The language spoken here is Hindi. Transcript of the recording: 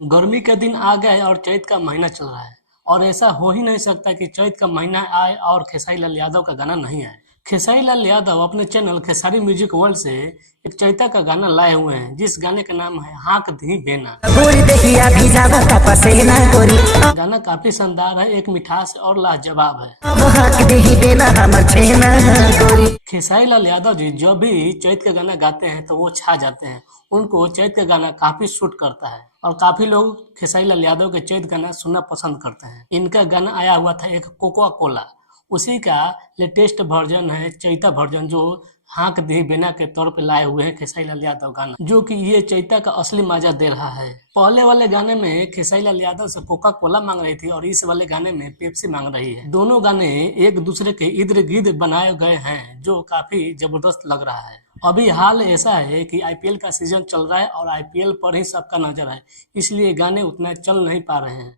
गर्मी के दिन आ गए और चैत का महीना चल रहा है और ऐसा हो ही नहीं सकता कि चैत का महीना आए और खेसारी लाल यादव का गाना नहीं आए। खेसारी लाल यादव अपने चैनल खेसारी म्यूजिक वर्ल्ड से एक चैता का गाना लाए हुए हैं जिस गाने का नाम है हाँक धी बेना। गोरी देखिया भिजावा का पसेना गोरी गाना काफी शानदार है, एक मिठास और लाजवाब है। अब हाथ देही देना हमर छेना गोरी। खेसारी लाल यादव जी जब भी चैत का गाना गाते हैं तो वो छा जाते हैं। उनको चैत का गाना काफी सूट करता है और काफी लोग खेसारी लाल यादव के चैत गाना सुनना पसंद करते हैं। इनका गाना आया हुआ था एक कोका कोला, उसी का लेटेस्ट वर्जन है चैता वर्जन जो हाँक दी बिना के तौर पे लाए हुए हैं खेसारी लाल यादव गाना, जो कि ये चैता का असली मजा दे रहा है। पहले वाले गाने में खेसारी लाल यादव से कोका कोला मांग रही थी और इस वाले गाने में पेप्सी मांग रही है। दोनों गाने एक दूसरे के इर्द गिर्द बनाए गए हैं जो काफी जबरदस्त लग रहा है। अभी हाल ऐसा है कि आईपीएल का सीजन चल रहा है और आईपीएल पर ही सबका नजर है, इसलिए गाने उतना चल नहीं पा रहे हैं।